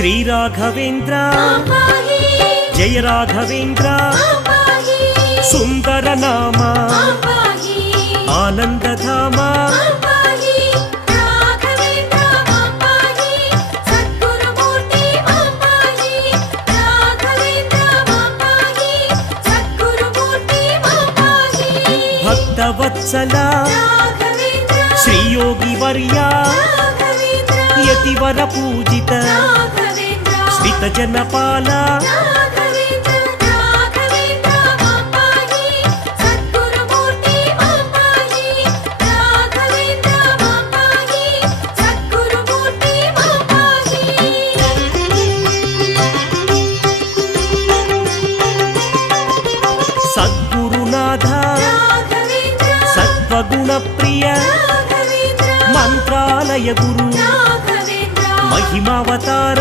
श्री राघवेंद्र जय राघवेंद्र सुंदर नाम आनंद धाम भक्तवत्सला श्री योगी वर्या यतिवर पूजित श्रित जनपाला सद्गुरुनाथ सत्वगुण प्रिय मंत्रालय गुरु महिमावतार